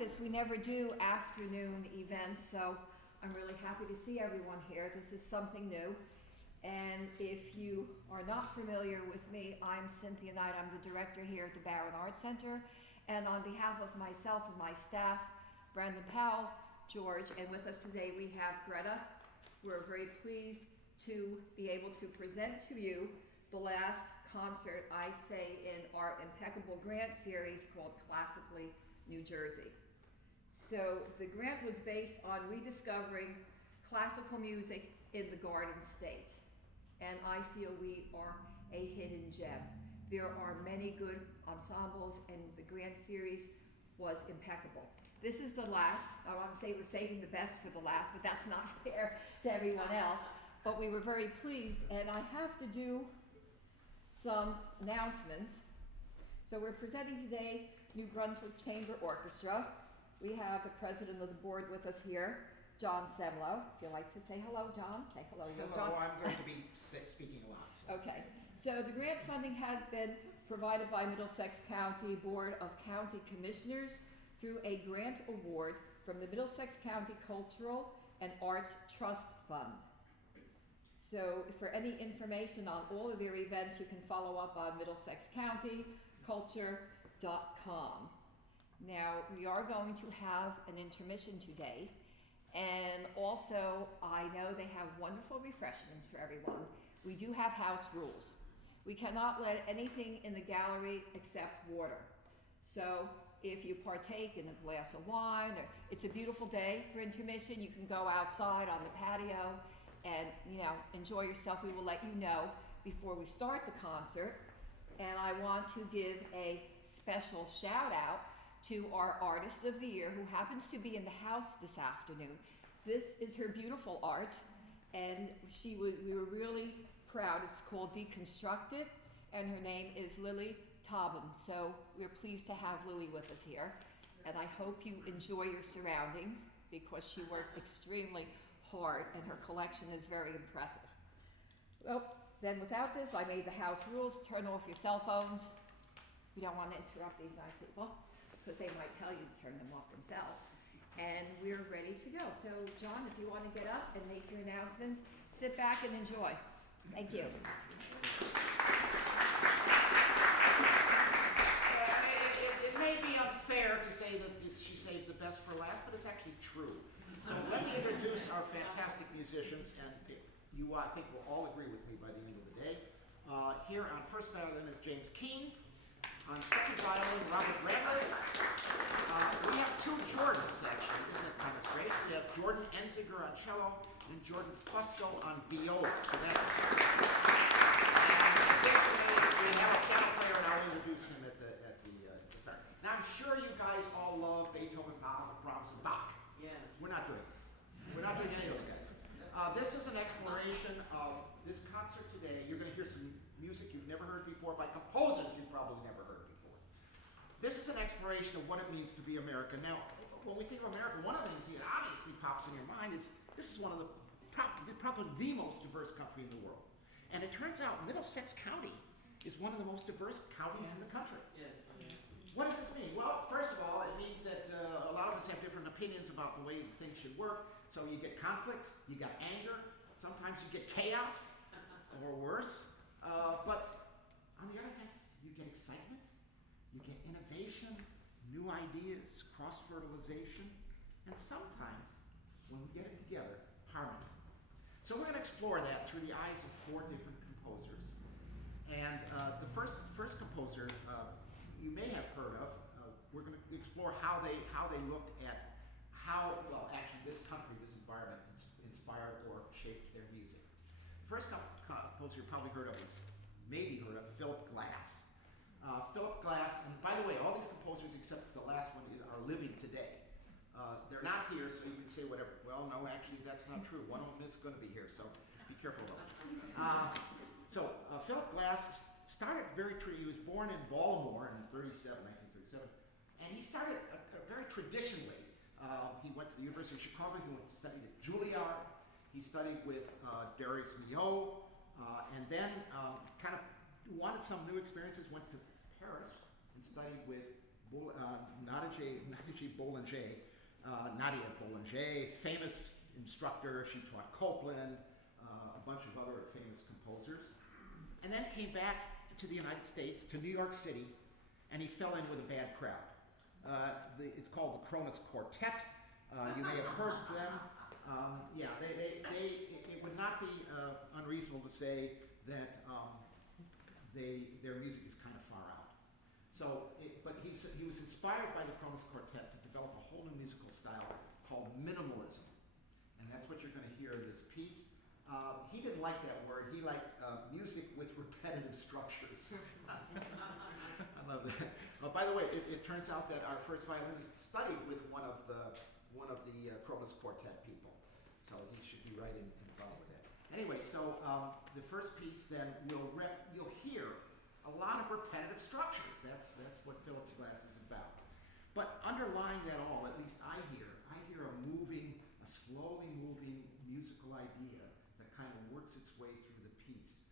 this, we never do afternoon events, so I'm really happy to see everyone here. This is something new. And if you are not familiar with me, I'm Cynthia Knight. I'm the director here at the Barron Arts Center. And on behalf of myself and my staff, Brandon Powell, George, and with us today we have Greta. We're very pleased to be able to present to you the last concert, I say, in our impeccable grant series called Classically New Jersey. So the grant was based on rediscovering classical music in the Garden State. And I feel we are a hidden gem. There are many good ensembles, and the grant series was impeccable. This is the last. I want to say we're saving the best for the last, but that's not fair to everyone else. But we were very pleased, and I have to do some announcements. So we're presenting today New Brunswick Chamber Orchestra. We have the president of the board with us here, John Semlo. If you'd like to say hello, John, say hello. Hello, John. I'm going to be speaking a lot. So. Okay, so the grant funding has been provided by Middlesex County Board of County Commissioners through a grant award from the Middlesex County Cultural and Arts Trust Fund. So for any information on all of their events, you can follow up on middlesexcountyculture.com. Now, we are going to have an intermission today, and also I know they have wonderful refreshments for everyone. We do have house rules. We cannot let anything in the gallery except water. So if you partake in a glass of wine, or it's a beautiful day for intermission, you can go outside on the patio and enjoy yourself. We will let you know before we start the concert. And I want to give a special shout out to our Artist of the Year, who happens to be in the house this afternoon. This is her beautiful art, and we were really proud. It's called Deconstructed, and her name is Lily Tobin. So we're pleased to have Lily with us here, and I hope you enjoy your surroundings, because she worked extremely hard, and her collection is very impressive. Well, then without this, I made the house rules. Turn off your cell phones. We don't want to interrupt these nice people, because they might tell you to turn them off themselves. And we're ready to go. So, John, if you want to get up and make your announcements, sit back and enjoy. Thank you. It may be unfair to say that she saved the best for last, but it's actually true. So let me introduce our fantastic musicians, and you, I think, will all agree with me by the end of the day. Here on first violin is James Keane. On second violin, Robert Bradley. We have two Jordans, actually. Isn't it kind of strange? We have Jordan Enziger on cello and Jordan Fusco on viola. So that's and we have a piano player, and I'll introduce him at the start. Now, I'm sure you guys all love Beethoven, Brahms, and Bach. Yeah. We're not doing any of those guys. This is an exploration of this concert today. You're going to hear some music you've never heard before by composers you've probably never heard before. This is an exploration of what it means to be American. Now, when we think of America, one of the things that obviously pops in your mind is this is one of probably the most diverse country in the world. And it turns out Middlesex County is one of the most diverse counties in the country. Yes. What does this mean? Well, first of all, it means that a lot of us have different opinions about the way things should work. So you get conflicts, you got anger, sometimes you get chaos, or worse. But on the other hand, you get excitement, you get innovation, new ideas, cross-fertilization, and sometimes, when we get it together, harmony. So we're going to explore that through the eyes of four different composers. And the first composer you may have heard of. We're going to explore how they look at how, well, actually this country, this environment inspired or shaped their music. The first composer you probably heard of is, maybe heard of, Philip Glass. Philip Glass, and by the way, all these composers except the last one are living today. They're not here, so you can say whatever. Well, no, actually that's not true. One of them is going to be here, so be careful about it. Philip Glass started he was born in Baltimore in 1937, and he started very traditionally. He went to the University of Chicago, he studied at Juilliard, he studied with Darius Milhaud, and then kind of wanted some new experiences, went to Paris and studied with Nadia Boulanger, famous instructor. She taught Copland, a bunch of other famous composers, and then came back to the United States, to New York City, and he fell in with a bad crowd. It's called the Kronos Quartet. You may have heard of them. It would not be unreasonable to say that their music is kind of far out. But he was inspired by the Kronos Quartet to develop a whole new musical style called minimalism, and that's what you're going to hear in this piece. He didn't like that word. He liked music with repetitive structures. I love that. By the way, it turns out that our first violinist studied with one of the Kronos Quartet people, so he should be right involved with that. Anyway, so the first piece then you'll hear a lot of repetitive structures. That's what Philip Glass is about. But underlying that all, at least I hear a slowly moving musical idea that kind of works its way through the piece.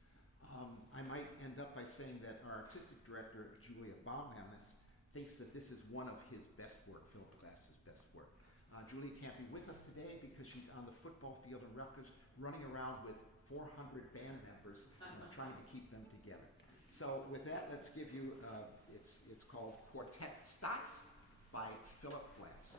I might end up by saying that our artistic director, Julia Baumhammes, thinks that this is one of his best work, Philip Glass's best work. Julia can't be with us today because she's on the football field in Rutgers, running around with 400 band members, trying to keep them together. So with that, let's give you, it's called Quartet Stats by Philip Glass.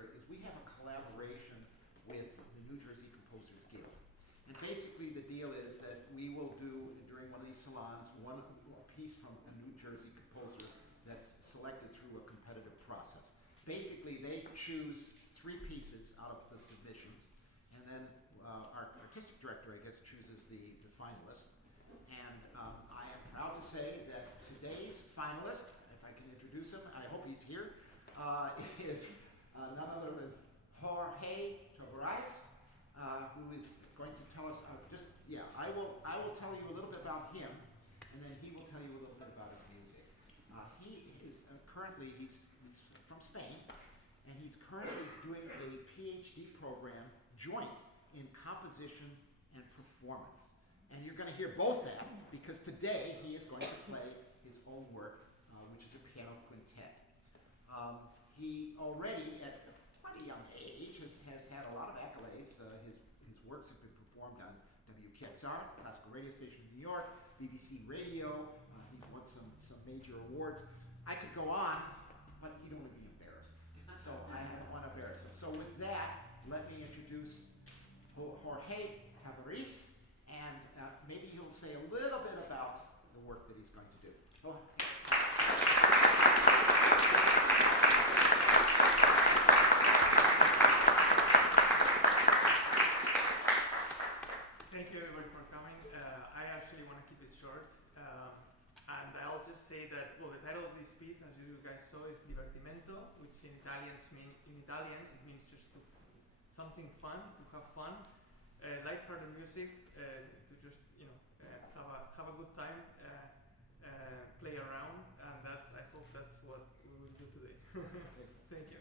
Westford is we have a collaboration with the New Jersey Composers Guild. And basically the deal is that we will do, during one of these salons, a piece from a New Jersey composer that's selected through a competitive process. Basically, they choose 3 pieces out of the submissions, and then our artistic director, I guess, chooses the finalist. And I am proud to say that today's finalist, if I can introduce him, I hope he's here, is none other than Jorge Tavares, who is going to tell us I will tell you a little bit about him, and then he will tell you a little bit about his music. He is currently he's from Spain, and he's currently doing a PhD program joint in composition and performance. And you're going to hear both that because today he is going to play his own work, which is a piano quintet. He already, at quite a young age, has had a lot of accolades. His works have been performed on WKXR, the classical radio station in New York, BBC Radio. He's won some major awards. I could go on, but he'd only be embarrassed. So I don't want to embarrass him. So with that, let me introduce Jorge Tavares, and maybe he'll say a little bit about the work that he's going to do. Go ahead. Thank you everybody for coming. I actually want to keep it short. And I'll just say that, well, the title of this piece, as you guys saw, is Divertimento, which in Italian it means just something fun, to have fun, lighthearted music, to just have a good time, play around, and I hope that's what we will do today. Thank you.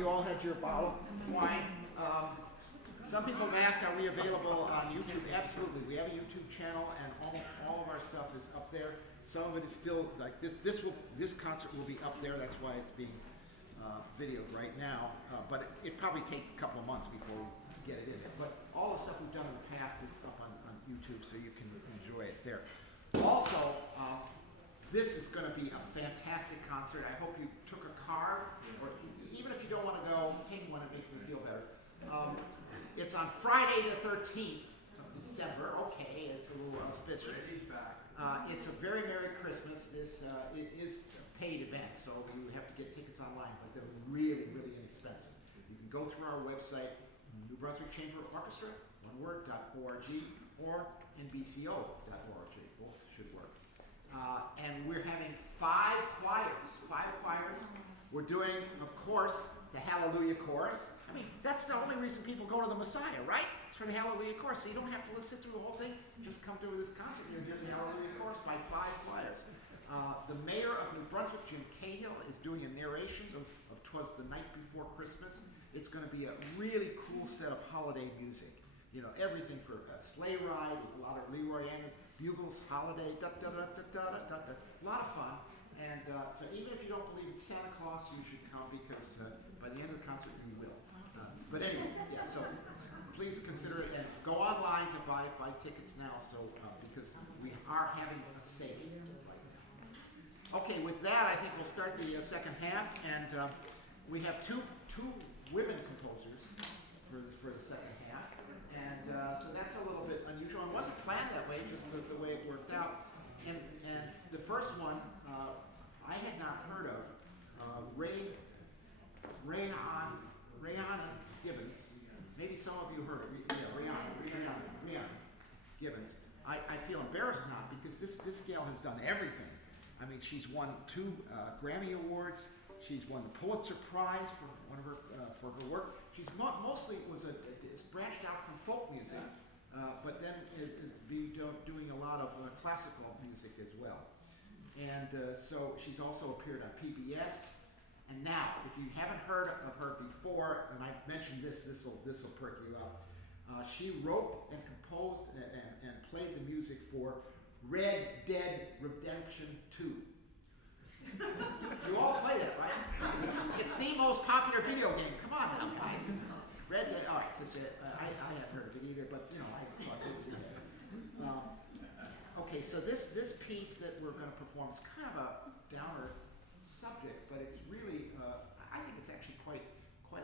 you all had your bottle of wine. Some people have asked, are we available on YouTube? Absolutely. We have a YouTube channel, and almost all of our stuff is up there. Some of it is still like this. This concert will be up there. That's why it's being videoed right now. But it probably take a couple of months before we get it in there. But all the stuff we've done in the past is up on YouTube, so you can enjoy it there. Also, this is going to be a fantastic concert. I hope you took a card, or even if you don't want to go, take one. It makes me feel better. It's on Friday the 13th of December. Okay, it's a little auspicious. It's a very Merry Christmas. It is a paid event, so you have to get tickets online, but they're really, really inexpensive. You can go through our website, New Brunswick Chamber Orchestra, .org, or NBCO.org. Both should work. And we're having 5 choirs. We're doing, of course, the Hallelujah Chorus. I mean, that's the only reason people go to the Messiah, right? It's for the Hallelujah Chorus. So you don't have to listen through the whole thing. Just come to this concert and you'll hear the Hallelujah Chorus by 5 choirs. The mayor of New Brunswick, Jim Cahill, is doing a narration of 'Twas the Night Before Christmas. It's going to be a really cool set of holiday music. You know, everything for a sleigh ride, a lot of Leroy Anderson, bugles, holiday, a lot of fun. And so even if you don't believe in Santa Claus, you should come because by the end of the concert, you will. But anyway, yeah, so please consider it and go online to buy tickets now, so because we are having a sale right now. Okay, with that, I think we'll start the second half, and we have two women composers for the second half, and so that's a little bit unusual. It wasn't planned that way, just the way it worked out. And the first one I had not heard of, Rihanna Gibbons. Maybe some of you heard it. Yeah, Rihanna Gibbons. I feel embarrassed now because this gal has done everything. I mean, she's won 2 Grammy Awards. She's won the Pulitzer Prize for one of her for her work. She's mostly is branched out from folk music, but then is doing a lot of classical music as well. And so she's also appeared on PBS. And now, if you haven't heard of her before, and I mentioned this will perk you up. She wrote and composed and played the music for Red Dead Redemption 2. You all play that, right? It's the most popular video game. Come on now, guys. Red Dead. All right, I hadn't heard of it either, but you know, I thought it would do that. Okay, so this piece that we're going to perform is kind of a downer subject, but it's really, I think it's actually quite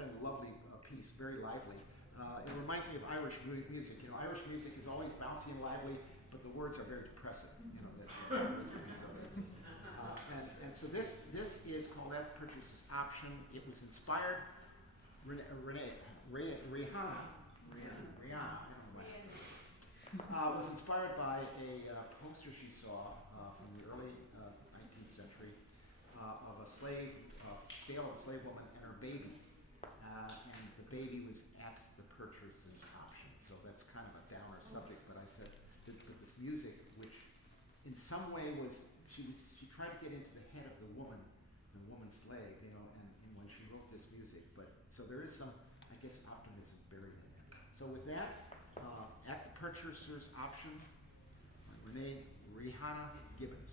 a lovely piece, very lively. It reminds me of Irish music. You know, Irish music is always bouncy and lively, but the words are very depressing. You know, and so this is called At the Purchaser's Option. It was inspired, Rihanna, was inspired by a poster she saw from the early 19th century of a sale of a slave woman and her baby. And the baby was at the purchaser's option. So that's kind of a downer subject, but I said that this music, which in some way she tried to get into the head of the woman slave, you know, and when she wrote this music. But so there is some, I guess, optimism buried in there. So with that, At the Purchaser's Option, Rihanna Gibbons.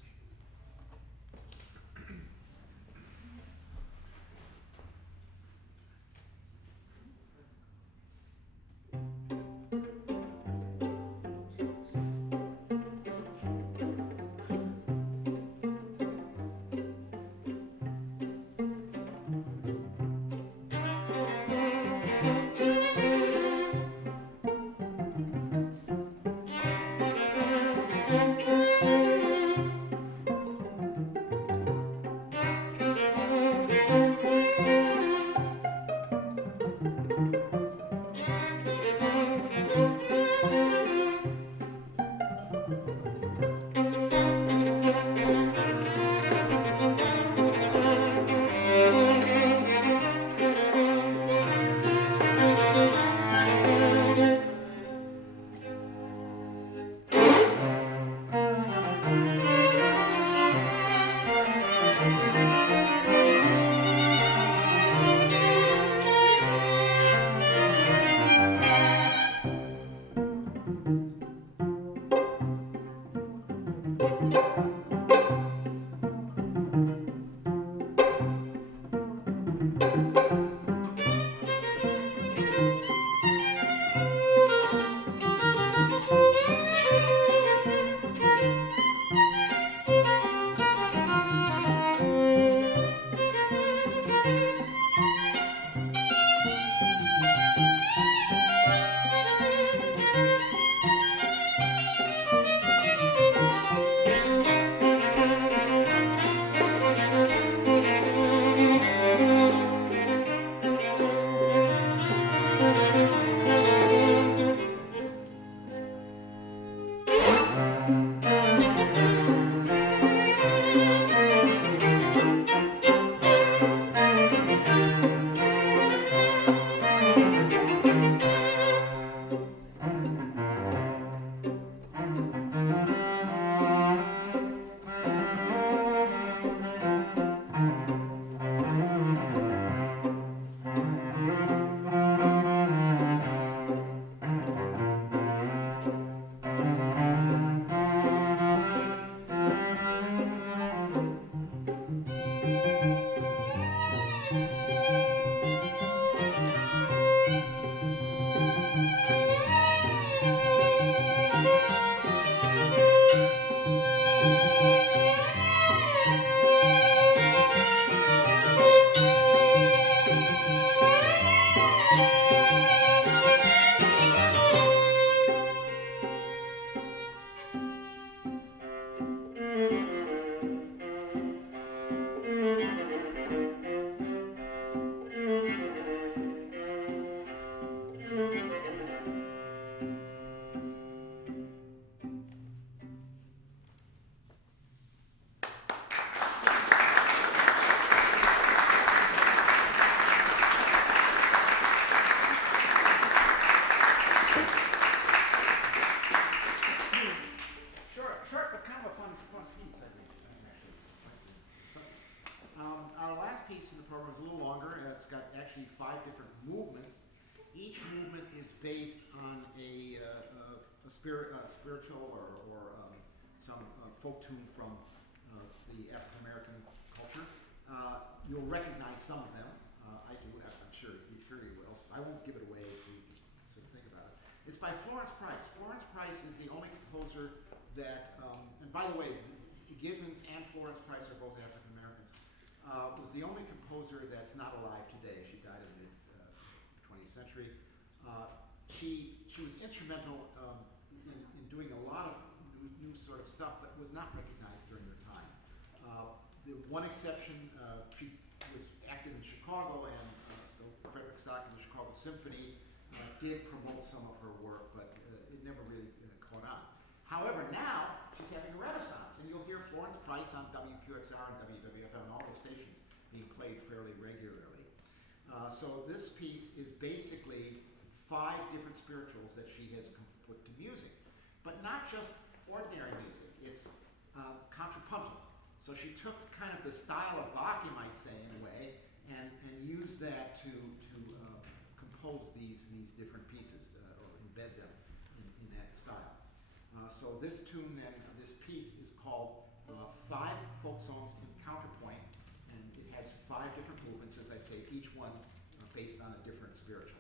Short, but kind of a fun piece, I think. Our last piece in the program is a little longer. It's got actually 5 different movements. Each movement is based on a spiritual or some folk tune from the African American culture. You'll recognize some of them. I do. I'm sure you will. So I won't give it away if you sort of think about it. It's by Florence Price. Florence Price is the only composer that, and by the way, Gibbons and Florence Price are both African Americans, was the only composer that's not alive today. She died in the mid-20th century. She was instrumental in doing a lot of new sort of stuff, but was not recognized during her time. The one exception, she was active in Chicago, and so Frederick Stock and the Chicago Symphony did promote some of her work, but it never really caught on. However, now she's having a renaissance, and you'll hear Florence Price on WQXR and WWFM and all the stations being played fairly regularly. So this piece is basically 5 different spirituals that she has put to music, but not just ordinary music. It's contrapuntal. So she took kind of the style of Bach, you might say, in a way, and used that to compose these different pieces or embed them in that style. So this tune then, this piece is called 5 Folk Songs in Counterpoint, and it has 5 different movements, as I say, each one based on a different spiritual.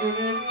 Thank you.